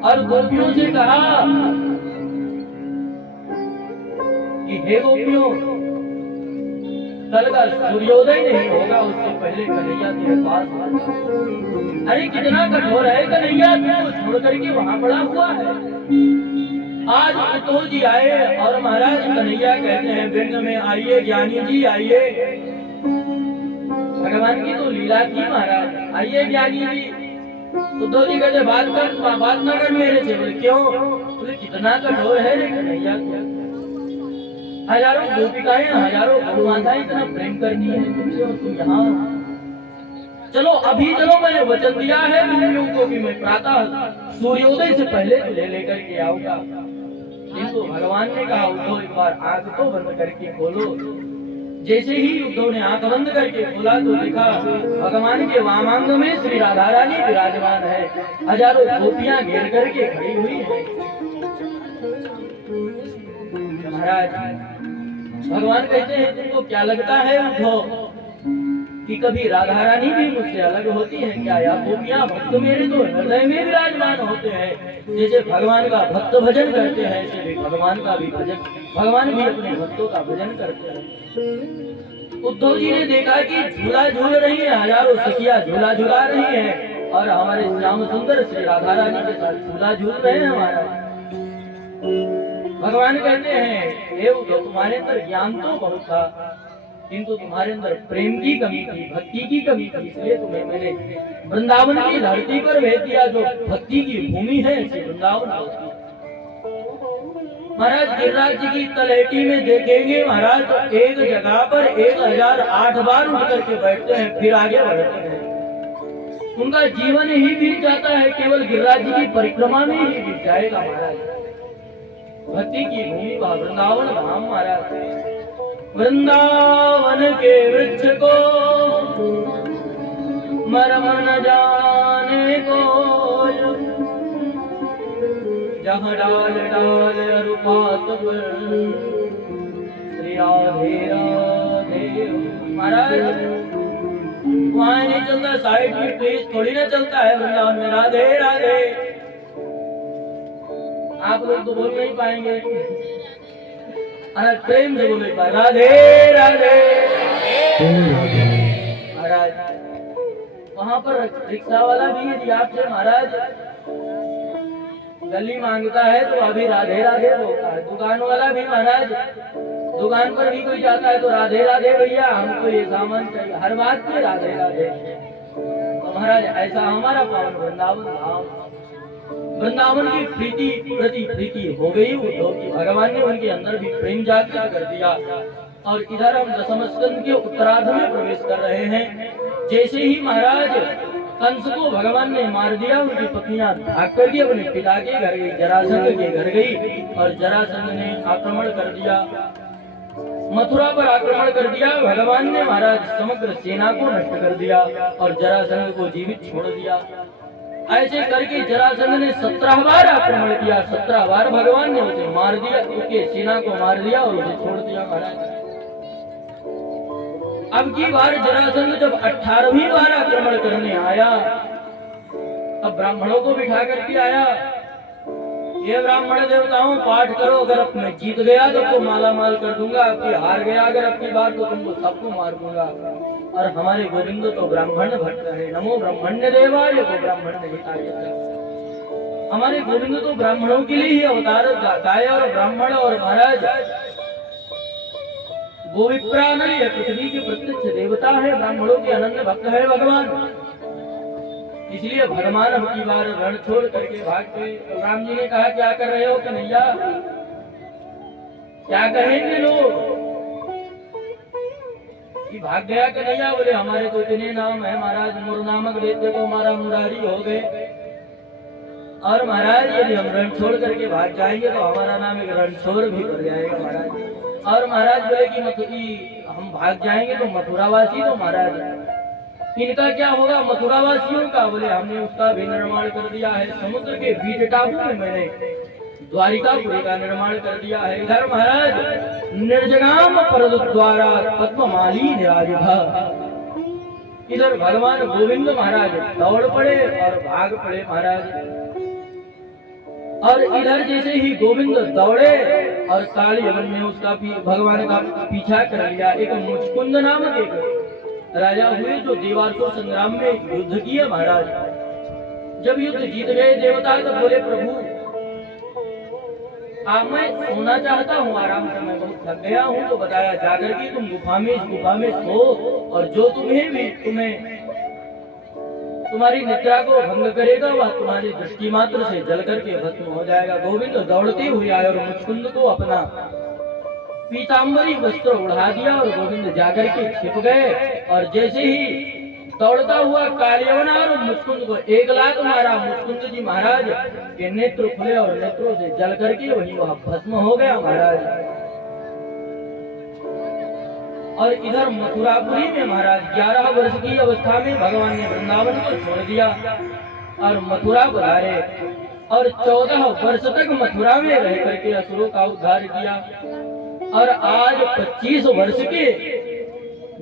और गोपियों से कहा कि हे गोपियों, कल का सूर्योदय नहीं होगा उससे पहले कन्हैया तेरे पास। अरे कितना कठोर है कन्हैया, तुमको छोड़ करके वहां पड़ा हुआ है। आज उद्धव जी आए और महाराज कन्हैया कहते हैं वृंद में आइए ज्ञानी जी आइए। भगवान की तो लीला थी महाराज, आइए ज्ञानी जी। उद्धव जी कहते बात न कर मेरे से। बोले क्यों? बोले कितना कठोर है रे कन्हैया, हजारों गोपिकाएं हजारों गौमाताएं इतना प्रेम करनी है तुमसे और तुम यहाँ। चलो अभी चलो, मैंने वचन दिया है गोपियों को कि मैं प्रातः सूर्योदय से पहले तुझे लेकर के आऊंगा। किंतु भगवान ने कहा उद्धव एक बार आंख तो बंद करके खोलो। जैसे ही उद्धव ने आंख बंद करके खोला तो देखा भगवान के वामांग में श्री राधा रानी विराजमान है। हजारों गोपियां घेर करके खड़ी हुई है। महाराज भगवान कहते हैं तुमको क्या लगता है उद्धव कि कभी राधा रानी भी मुझसे अलग होती है क्या? या गोपियां भक्त मेरे तो हृदय में विराजमान होते हैं। जैसे भगवान का भक्त भजन करते हैं ऐसे भी भगवान का भी भजन, भगवान भी अपने भक्तों का भजन करते हैं। उद्धव जी ने देखा कि झूला झूल रही है, हजारों सखियां झूला झूला रही है और हमारे श्याम सुंदर श्री राधा रानी के साथ झूला झूल रहे हैं। हमारा भगवान कहते हैं हे उद्धव, तुम्हारे अंदर ज्ञान तो बहुत था किंतु तुम्हारे अंदर प्रेम की कमी थी, भक्ति की कमी थी, इसलिए तुम्हें मैंने वृंदावन की धरती पर भेज दिया जो भक्ति की भूमि है ऐसी वृंदावन। महाराज गिरिराज जी की तलहटी में देखेंगे महाराज तो एक जगह पर 1008 बार उठ करके बैठते हैं फिर आगे बढ़ते हैं। उनका जीवन ही बीत जाता है, केवल गिरिराज जी की परिक्रमा में ही बीत जाएगा महाराज। भक्ति की भूमि वह वृंदावन धाम महाराज। वृंदावन के वृक्ष को मर्म न जाने को, जहाँ डाल डाल अरुपात श्री राधे राधे। महाराज वहाँ नहीं चलता, साइड में प्लीज थोड़ी ना चलता है वृंदावन में राधे राधे। आप लोग तो बोल नहीं पाएंगे, प्रेम से बोले राधे राधे। महाराज वहाँ पर रिक्शा वाला भी यदि आपसे महाराज गली मांगता है तो अभी राधे राधे बोलता है। दुकान वाला भी महाराज दुकान पर भी कोई जाता है तो राधे राधे भैया हमको ये सामान चाहिए, हर बात में राधे राधे। तो महाराज ऐसा हमारा पावन वृंदावन धाम, वृंदावन की प्रीति प्रति प्रीति हो गई उद्धव की। भगवान ने उनके अंदर भी प्रेम जागृत कर दिया। और इधर हम दशम स्कंद के उत्तरार्ध में प्रवेश कर रहे हैं। जैसे ही महाराज कंस को भगवान ने मार दिया, उनकी पत्नियां भाग करके अपने पिता के घर गई, जरासंध के घर गई और जरासंध ने आक्रमण कर दिया, मथुरा पर आक्रमण कर दिया। भगवान ने महाराज समग्र सेना को नष्ट कर दिया और जरासंध को जीवित छोड़ दिया। ऐसे करके जरासंध ने 17 बार आक्रमण किया, 17 बार भगवान ने उसे मार दिया, उसके सेना को मार दिया और उसे छोड़ दिया महाराज। अब की बार जरासंध जब 18वीं बार आक्रमण करने आया, अब ब्राह्मणों को बिठा करके आया, ये ब्राह्मण देवताओं पाठ करो, अगर अब मैं जीत गया तो तुमको माला माल कर दूंगा, अब हार गया अगर अब की बार तो तुमको सबको मार दूंगा। और हमारे गोविंद तो ब्राह्मण भक्त है, नमो ब्राह्मण्य देवाय को ब्राह्मण हिताय। हमारे गोविंद तो ब्राह्मणों के लिए ही अवतार गाय, और ब्राह्मण और महाराज गोविप्रा नहीं है, पृथ्वी के प्रत्यक्ष देवता है, ब्राह्मणों के अनन्य भक्त है भगवान। इसलिए भगवान अब की बार रण छोड़ करके भाग गए। तो राम जी ने कहा क्या कर रहे हो कन्हैया, क्या कहेंगे लोग कि भाग गया कन्हैया? बोले हमारे तो इतने नाम है महाराज, मुर नामक देते तो हमारा मुरारी हो गए, और महाराज यदि हम रण छोड़ करके भाग जाएंगे तो हमारा नाम एक रणछोड़ भी पड़ जाएगा महाराज। और महाराज बोले कि हम भाग जाएंगे तो मथुरावासी तो महाराज इनका क्या होगा मथुरावासियों का? बोले हमने उसका भी निर्माण कर दिया है, समुद्र के बीच टापू में मैंने द्वारिकापुरी का निर्माण कर दिया है। इधर महाराज निर्जगाम परद द्वारा पद्ममाली निराजिभा, इधर भगवान गोविंद महाराज दौड़ पड़े और भाग पड़े महाराज। और इधर जैसे ही गोविंद दौड़े और काली यवन ने उसका भगवान का पीछा कर लिया। एक मुचकुंद नामक एक राजा हुए जो देवासुर संग्राम में युद्ध किया महाराज। जब युद्ध जीत गए देवता तब बोले प्रभु अब मैं सोना चाहता हूँ, आराम से मैं बहुत थक गया हूँ। तो बताया जाकर के तुम गुफा में, इस गुफा में सो, और जो तुम्हें तुम्हारी निद्रा को भंग करेगा वह तुम्हारी दृष्टि मात्र से जल करके भस्म हो जाएगा। गोविंद दौड़ते हुए आए और मुचकुंद को अपना पीतांबरी वस्त्र उड़ा दिया और गोविंद जाकर के छिप गए। और जैसे ही दौड़ता हुआ कालियवन और मुचकुंद को एक लात मारा, मुचकुंद जी महाराज के नेत्र खुले और नेत्रों से जल करके वही वह भस्म हो गया महाराज। और इधर मथुरापुरी में महाराज 11 वर्ष की अवस्था में भगवान ने वृंदावन को छोड़ दिया और मथुरा बुलाए, और 14 वर्ष तक मथुरा में रह करके असुरों का उद्धार किया। और आज 25 वर्ष के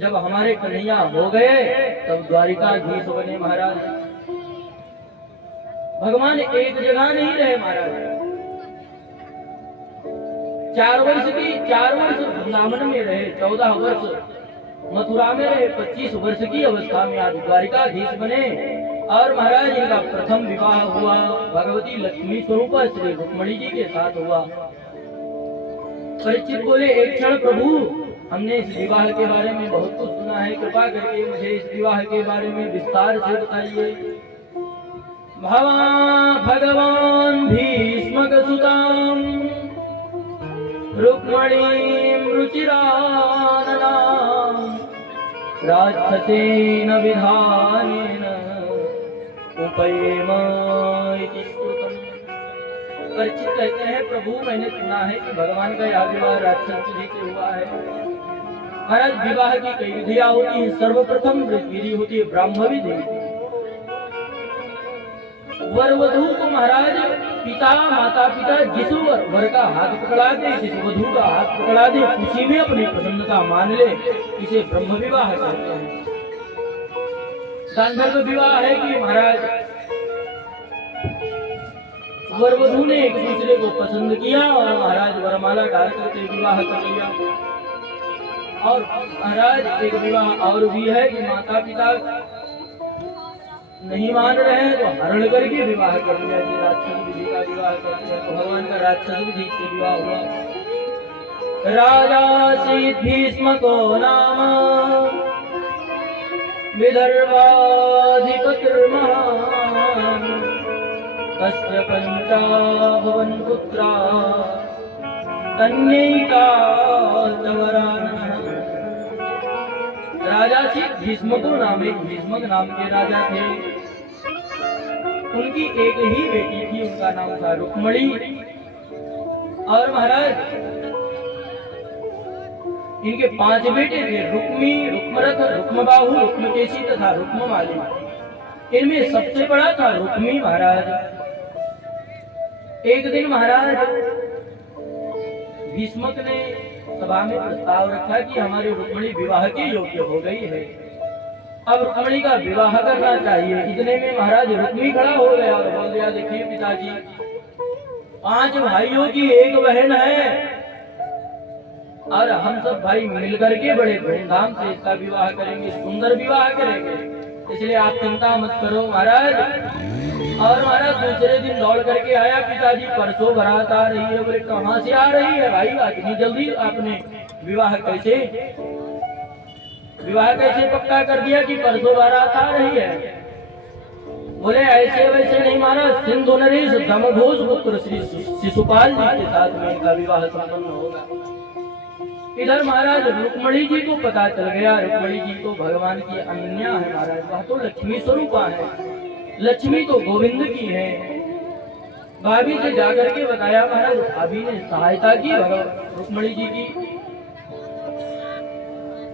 जब हमारे कन्हैया हो गए तब द्वारिकाधीश बने महाराज। भगवान एक जगह नहीं रहे महाराज, 4 वर्ष वृंदावन में रहे, 14 वर्ष मथुरा में रहे, 25 वर्ष की अवस्था में आज द्वारिकाधीश बने। और महाराज इनका प्रथम विवाह हुआ भगवती लक्ष्मी स्वरूप श्री रुक्मणी जी के साथ हुआ। परीक्षित बोले एक क्षण प्रभु, हमने इस विवाह के बारे में बहुत कुछ सुना है, कृपा करके मुझे इस विवाह के बारे में विस्तार से बताइए। भगवान भीष्मक सुताम रुक्मणीं रुचिराननां राक्षसेन विधानेन उपयेम इति श्रुतम्। परीक्षित कहते हैं प्रभु मैंने सुना है कि भगवान का यह विवाह राक्षस जी से हुआ है। महाराज विवाह की कई विधियां होती है, सर्वप्रथम विधि होती है ब्राह्म विधि। वर वधू को महाराज पिता माता पिता जिस वर का हाथ पकड़ा दे, जिस वधू का हाथ पकड़ा दे, उसी में अपनी प्रसन्नता मान ले, इसे ब्रह्म विवाह कहते हैं। गांधर्व विवाह है कि महाराज वर वधू ने एक दूसरे को पसंद किया और महाराज वरमाला डाल करके विवाह कर लिया। और महाराज एक विवाह और भी है कि माता पिता नहीं मान रहे हैं तो हरण करके विवाह कर लिया, कि राक्षस विधि का विवाह करते हैं। तो भगवान का राक्षस विधि से विवाह हुआ। राजा शीत भीष्म को नाम विदर्भाधिपतिर्महान् तस्य पंचा भवन पुत्रा कन्यैका चवरानः। राजा शीत भीष्म को नाम, एक भीष्मक नाम के राजा थे। उनकी एक ही बेटी थी, उनका नाम था रुक्मणी। और महाराज इनके 5 बेटे थे, रुक्मी, रुक्मरथ, रुक्मबाहु, रुक्मकेशी तथा रुक्ममाली। इनमें सबसे बड़ा था रुक्मी महाराज। एक दिन महाराज भीष्मक ने सभा में प्रस्ताव रखा कि हमारी रुक्मिणी विवाह के योग्य हो गई है, अब रुक्मिणी का विवाह करना चाहिए। इतने में महाराज रुक्मी खड़ा हो गया और बोल दिया, देखिए पिताजी, 5 भाइयों की एक बहन है और हम सब भाई मिलकर के बड़े धूमधाम से इसका विवाह करेंगे, सुंदर विवाह करेंगे, इसलिए आप चिंता मत करो महाराज। और महाराज दूसरे दिन दौड़ करके आया, पिताजी परसों बारात आ रही है। बोले कहाँ से आ रही है भाई, इतनी जल्दी आपने विवाह कैसे पक्का कर दिया कि परसों बारात आ रही है? बोले ऐसे वैसे नहीं महाराज, सिंधु नरेश दमघोष पुत्र श्री शिशुपाल जी के साथ में इनका विवाह संपन्न होगा। इधर महाराज रुक्मिणी जी को पता चल गया, रुक्मिणी जी तो भगवान की अनन्या है महाराज, वह तो लक्ष्मी स्वरूपा है, लक्ष्मी तो गोविंद की है। भाभी से जाकर के बताया महाराज, भाभी ने सहायता की रुक्मिणी जी की।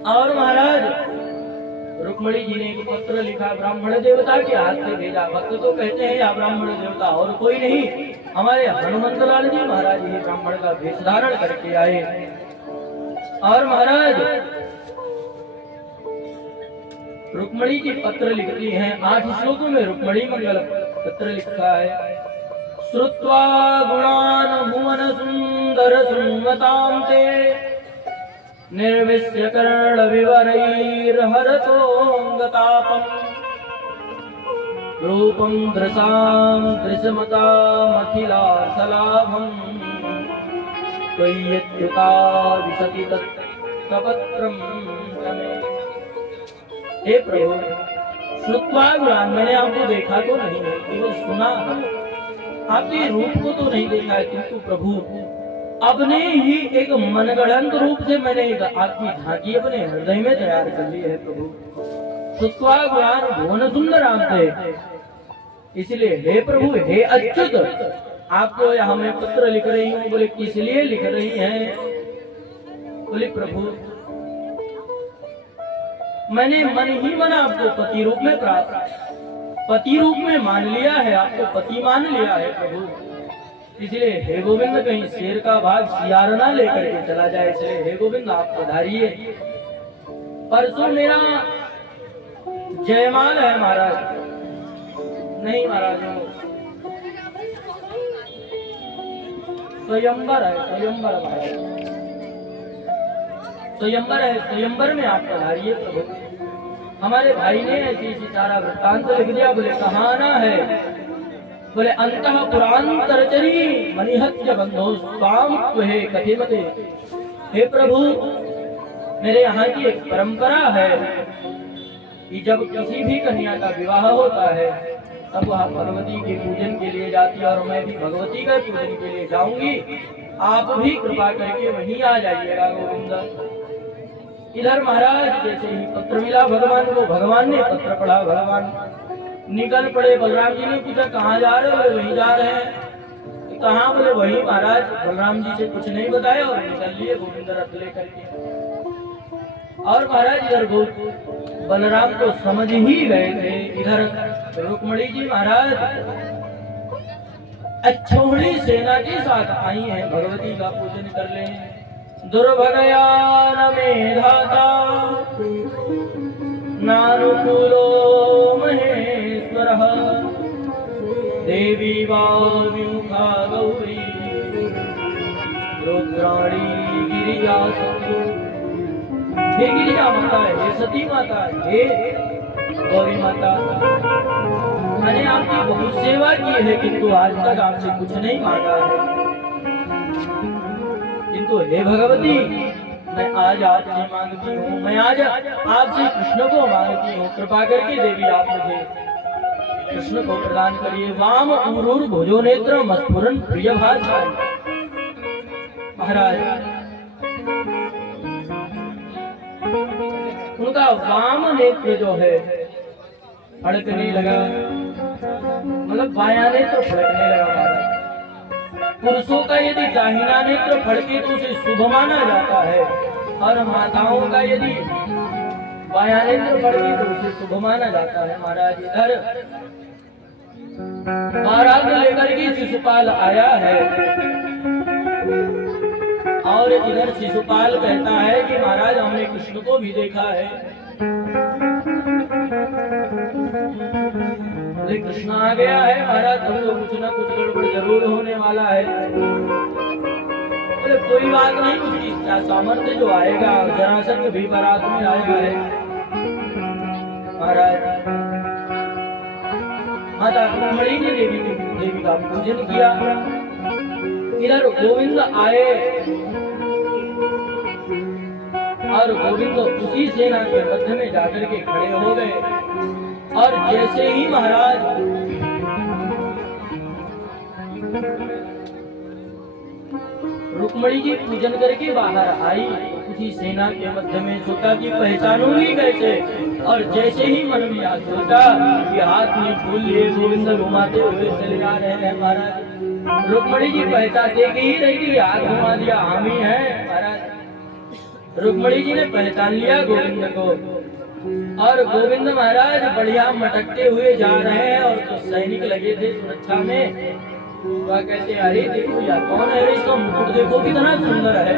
और महाराज रुक्मिणी जी ने एक पत्र लिखा, ब्राह्मण देवता के हाथ से भेजा। भक्त तो कहते हैं या ब्राह्मण देवता और कोई नहीं, हमारे हनुमंत लाल जी महाराज ये ब्राह्मण का वेश धारण करके आए। और महाराज रुक्मिणी जी पत्र लिखती हैं, 8 श्लोकों में रुक्मिणी मंगल पत्र लिखा है। श्रुत्वा गुणान भुवन सुंदर सुन्वतां ते निर्विश्य कर्ण विवरैर्हरतोऽङ्गतापम् रूपं दृशां दृशमतामखिलार्थलाभम् त्वय्यच्युता विशति तत्पत्रं मे। हे प्रभु, श्रुत्वा गुणान, मैंने आपको देखा तो नहीं है, केवल सुना है, आपके रूप को तो नहीं देखा है, किंतु प्रभु अपने ही एक मनगढ़ंत रूप से मैंने एक आपकी झांकी अपने हृदय में तैयार कर ली है प्रभु। श्रुत्वा गुणान भुवन सुंदराम थे, इसलिए हे प्रभु, हे अच्युत, आपको यहाँ मैं पत्र लिख रही हूँ। बोले किस लिए लिख रही हैं? बोले प्रभु, मैंने मन ही मन आपको पति रूप में पति रूप में मान लिया है, आपको पति मान लिया है प्रभु। इसलिए हे गोविंद, कहीं शेर का भाग सियार ना लेकर के चला जाए, इसलिए हे गोविंद आप पधारिए। परसों मेरा जयमाल है महाराज। नहीं महाराज, स्वयंवर है, स्वयंवर महाराज, स्वयंवर है, स्वयंवर में आप पधारिए प्रभु। हमारे भाई ने ऐसी सारा वृत्तांत लिख दिया। बोले कहाँ आना है? बोले अंतः पुरांतरचरी मनिहत्य बंधो स्वाम त्वहे कथिमते। हे प्रभु, मेरे यहाँ की एक परंपरा है कि जब किसी भी कन्या का विवाह होता है तब वह भगवती के पूजन के लिए जाती है, और मैं भी भगवती का पूजन के लिए जाऊंगी। आप भी कृपा करके वहीं आ जाइएगा गोविंद। इधर महाराज जैसे ही पत्र मिला भगवान को, भगवान ने पत्र पढ़ा, भगवान निकल पड़े। बलराम जी ने पूछा कहाँ जा रहे हो? वहीं जा रहे हैं। कहाँ? बोले वहीं महाराज। बलराम जी से कुछ नहीं बताया और निकल लिए गोविंद रथ लेकर के। और महाराज इधर बलराम को समझ ही गए थे। इधर रुक्मिणी जी महाराज अच्छोड़ी सेना के साथ आई हैं, भगवती का पूजन कर ले। दुर्भगया मेधाता नानुकूलो महेश्वरः देवी वाविमुखा गौरी रुद्राणी गिरिजासु। हे गिरिजा माता, हे सती माता, हे गौरी माता, मैंने आपकी बहुत सेवा की है किंतु आज तक आपसे कुछ नहीं मांगा है। किंतु हे भगवती, मैं आज आपसे मांगती हूँ, मैं आज आपसे कृष्ण को मांगती हूँ। कृपा करके देवी आप मुझे कृष्ण को प्रदान करिए। वाम उरुर भुजो नेत्र मस्फुरन प्रिय भाषा। महाराज उनका वाम नेत्र जो है फड़कने लगा, मतलब बायां नेत्र फड़कने लगा महाराज। पुरुषों का यदि दाहिना नेत्र फड़के तो उसे शुभ माना जाता है, और माताओं का यदि बायां नेत्र फड़के तो उसे शुभ माना जाता है। महाराज इधर बारात लेकर के शिशुपाल आया है, और इधर शिशुपाल कहता है कि महाराज हमने कृष्ण को भी देखा है। बोले कृष्ण आ गया है महाराज, तब तो कुछ ना कुछ गड़बड़ जरूर होने वाला है। बोले कोई बात नहीं, उसकी क्या सामर्थ्य जो आएगा, जरासंध भी बारात में आया है महाराज। माता रुक्मिणी ने देवी का पूजन किया। इधर गोविंद आए और गोविंद उसी सेना के मध्य में जाकर के खड़े हो गए। और जैसे ही महाराज रुक्मिणी जी पूजन करके बाहर आई, उसी सेना के मध्य में सोचा कि पहचानूंगी कैसे। और जैसे ही मन में आ सोचा कि हाथ में फूल लिए गोविंद घुमाते हुए चले आ रहे हैं महाराज। रुक्मिणी जी पहचानते ही रही, हाथ घुमा दिया, हम ही हैं महाराज। रुक्मिणी जी ने पहचान लिया गोविंद को। और गोविंद महाराज बढ़िया मटकते हुए जा रहे हैं। और तो सैनिक लगे थे सुरक्षा में, वह कहते अरे देखो यार कौन है, इसका मुकुट देखो कितना सुंदर है।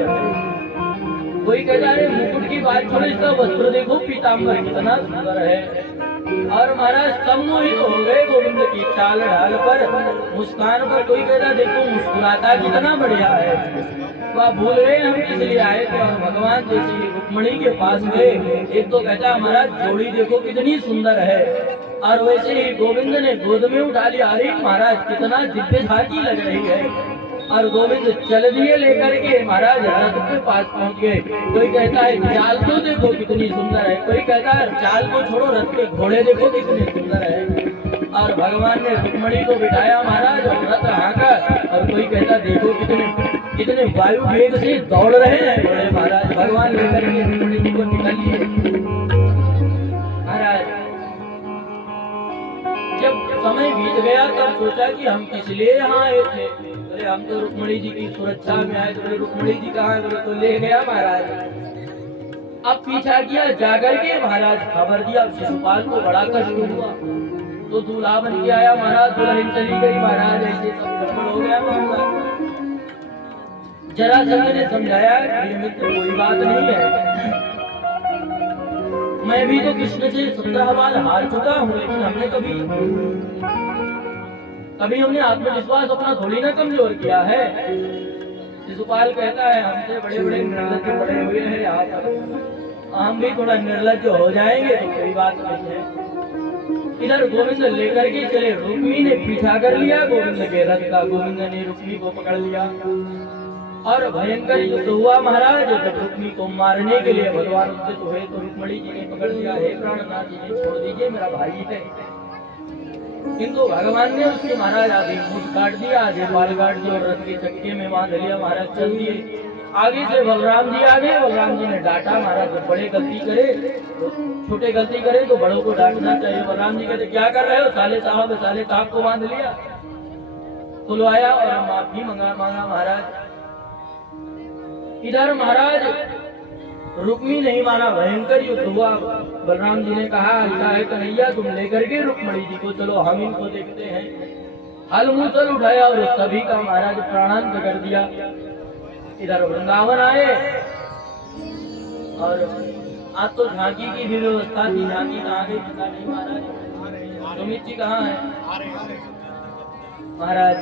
कोई कहता है मुकुट की बात छोड़ो, इसका वस्त्र देखो पीताम्बर कितना सुंदर है। और महाराज सम्मोहित हो गए गोविंद की चाल ढाल पर, मुस्कान पर। कोई कहता देखो मुस्कुराता कितना बढ़िया है। वह भूल गए हम किस लिए आए थे। और भगवान जैसे रुक्मिणी के पास गए, एक तो कहता महाराज जोड़ी देखो कितनी सुंदर है। और वैसे ही गोविंद ने गोद में उठा लिया, अरे महाराज कितना दिव्य झांकी लग रही है। और गोविंद चल दिए लेकर के महाराज रथ के पास पहुंच गए। कोई कहता है चाल तो देखो कितनी सुंदर है, कोई कहता है चाल को छोड़ो रथ के घोड़े देखो कितने सुंदर है। और भगवान ने रुक्मिणी को बिठाया महाराज और रथ हाँका। और कोई कहता देखो कितने वायु वेग से दौड़ रहे हैं घोड़े महाराज। भगवान लेकर के रुक्मिणी जी को निकल लिए महाराज। जब समय बीत गया तब सोचा कि हम किस लिए यहाँ आए थे। बोले हम तो रुक्मिणी जी की सुरक्षा में आए। बोले रुक्मिणी जी कहाँ है? बोले तो ले गया महाराज। अब पीछा किया जाकर के महाराज खबर दिया। शिशुपाल को बड़ा कष्ट हुआ, तो दूल्हा बन के आया महाराज, दुल्हन चली गई महाराज। ऐसे सब गड़बड़ हो गया महाराज। जरासंध ने समझाया कि मित्र कोई बात नहीं है, मैं भी तो कृष्ण से 17 बार हार चुका हूँ, लेकिन हमने कभी हमने आत्मविश्वास अपना थोड़ी ना कमजोर किया है। शिशुपाल कहता है हमसे बड़े बड़े निर्लज्ज पड़े हुए हैं यहाँ पर, हम भी थोड़ा निर्लज्ज हो जाएंगे तो कोई बात नहीं है। इधर गोविंद लेकर के चले, रुक्मी ने पीछा कर लिया गोविंद के रथ का। गोविंद ने रुक्मी को पकड़ लिया और भयंकर युद्ध हुआ महाराज। जब रुक्मी को मारने के लिए भगवान उद्यत हुए तो रुक्मिणी जी ने पकड़ लिया, हे प्राणनाथ जी ने छोड़ दीजिए, मेरा भाई है। किंतु भगवान ने उसके महाराज आधे मुंह काट दिया, आधे बाल काट दिया और रथ के चक्के में बांध लिया महाराज। चल दिए आगे से बलराम जी आ गए। बलराम जी ने डांटा, महाराज जब बड़े गलती करे तो छोटे गलती करे तो बड़ों को डांटना चाहिए। बलराम जी कहते क्या कर रहे हो? साले साहब को बांध लिया, खुलवाया और माफी मांगा महाराज। इधर महाराज रुक्मी नहीं माना, भयंकर युद्ध हुआ। बलराम जी ने कहा ऐसा है कन्हैया तुम लेकर के रुक्मिणी जी को चलो, हम इनको देखते हैं। हलमूसल उठाया और सभी का महाराज प्राणांत कर दिया। इधर वृंदावन आए और आज तो झांकी की भी व्यवस्था थी। झांकी कहाँ गई पता नहीं महाराज। सुमित जी कहाँ है महाराज?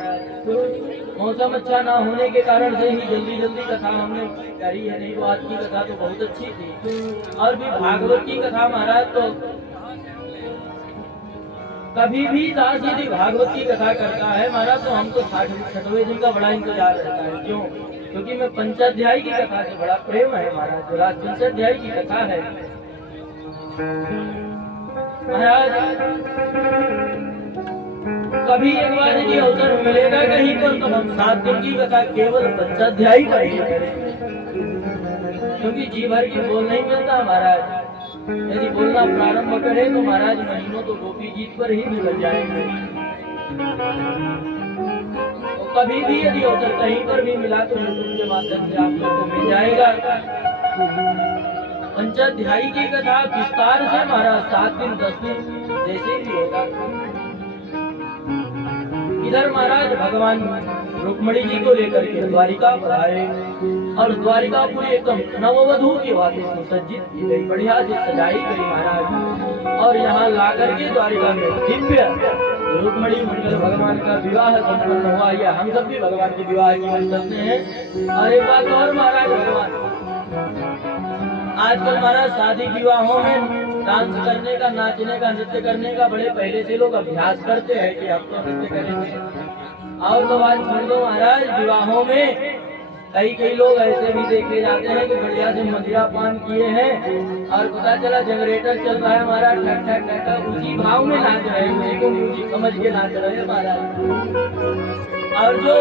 मौसम अच्छा ना होने के कारण से ही जल्दी कथा हमने करी है, नहीं तो आज की कथा तो बहुत अच्छी थी। और भी भागवत की कथा महाराज तो कभी भी दास यदि भागवत की कथा करता है महाराज तो हमको छठवें दिन का बड़ा इंतजार रहता है। क्यों? क्योंकि मैं पंचाध्यायी की कथा से बड़ा प्रेम है महाराज। जो राज पंचाध्यायी की कथा है महाराज, कभी एक बार यदि अवसर मिलेगा कहीं पर तो हम 7 दिन की कथा केवल पंचाध्यायी का ही करेंगे, क्योंकि जी भर की बोल नहीं मिलता महाराज। यदि बोलना प्रारंभ करें तो महाराज महीनों तो गोपी गीत पर ही निकल जाएंगे। तो कभी भी यदि अवसर कहीं पर भी मिला तो यूट्यूब के माध्यम से आप लोग को मिल जाएगा। पंचाध्यायी की कथा विस्तार से महाराज 7 दिन 10 दिन जैसे भी होगा। इधर महाराज भगवान रुक्मणी जी को लेकर के द्वारिका पर आए और द्वारिकापुरी एकदम नववधू की बातें सुसज्जित की गई, बढ़िया से सजाई गई महाराज। और यहाँ ला करके द्वारिका में दिव्य रुक्मणी मंगल भगवान का विवाह संपन्न हुआ। या हम सब भी भगवान के विवाह की बात करते हैं। और एक बात और महाराज, भगवान आजकल महाराज शादी विवाहों में डांस करने का, नाचने का, नृत्य करने का बड़े पहले से लोग अभ्यास करते हैं कि हम तो नृत्य करेंगे। और तो बात सुन दो महाराज, विवाहों में कई लोग ऐसे भी देखे जाते हैं कि बढ़िया से मदिरा पान किए हैं और पता चला जनरेटर चल रहा है हमारा, ठक ठक ठक, उसी भाव में नाच रहे हैं, उसी को म्यूजिक समझ के नाच रहे हैं महाराज। और जो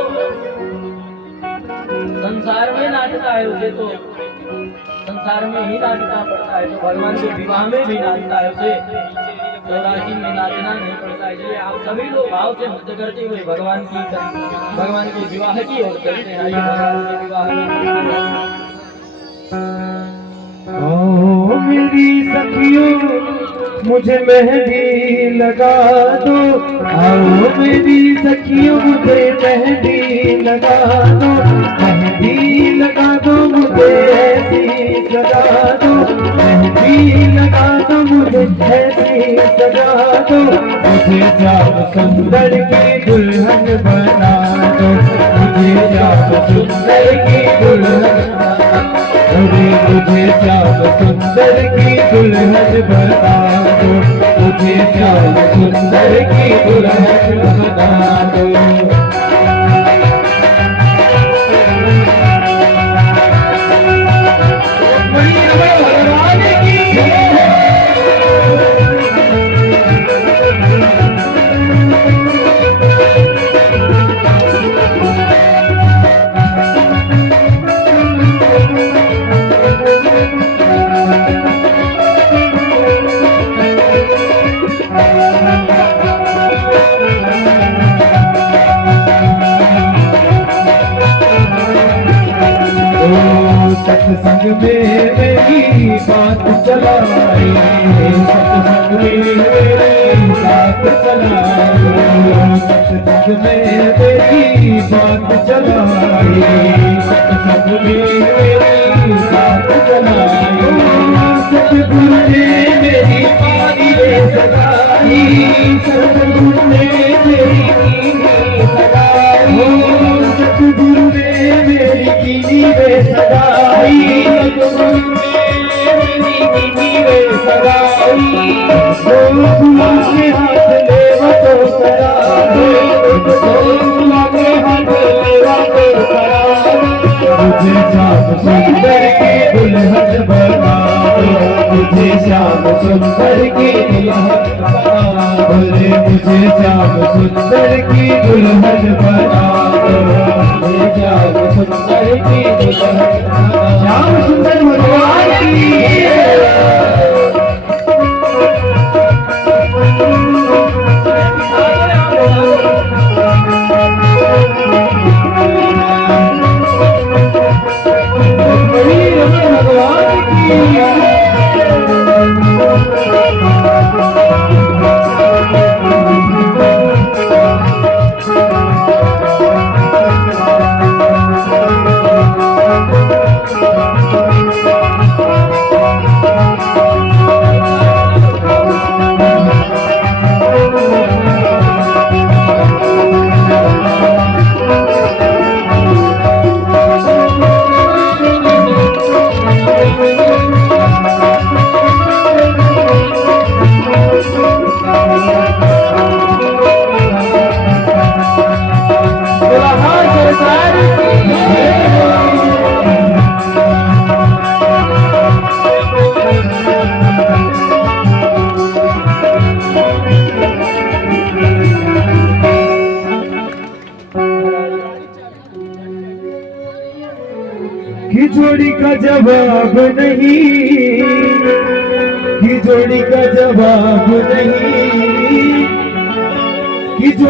संसार में नाचता है उसे तो संसार में ही नाचना पड़ता है, तो भगवान के विवाह में भी नाचता है, उसे चौरासी में नाचना नहीं पड़ता है। इसलिए आप सभी लोग भाव से नृत्य करते हुए भगवान के विवाह की ओर चलते हैं। आइए भगवान के विवाह ओ मेरी सखियों मुझे मेहंदी लगा दो, आओ मेरी सखियों मुझे मेहंदी लगा दो, मेहंदी लगा दो मुझे ऐसी सजा दो, मेहंदी लगा दो मुझे ऐसी सजा दो, मुझे श्याम सुंदर की दुल्हन बना दो, मुझे श्याम सुंदर की दुल्हन, अरे मुझे श्याम सुंदर की दुल्हन बना दो, मुझे श्याम सुंदर की दुल्हन बना दो। भगवान की सत्संग में मेरी बात चलाई, सत्संग में मेरी बात चलाई, सत्संग में मेरी बात चलाई, सत्संग में मेरी बात चलाई, सतगुरु ने मेरी कीनी सगाई, सतगुरु ने मेरी कीनी सगाई, सतगुरु ने मेरी कीनी सगाई, सतगुरु ने मेरी कीनी सगाई, गोकुला के हाथ लेवा तो करा दे, गोकुला के हाथ लेवा तो करा दे, मुझे श्याम सुंदर की दुल्हन बना दो, मुझे श्याम सुंदर की दुल्हन बना दो, मुझे श्याम सुंदर की दुल्हन बना दो, मुझे श्याम सुंदर की दुल्हन, श्याम सुंदर भगवान की। जोड़ी का जवाब नहीं, की जोड़ी का जवाब नहीं, की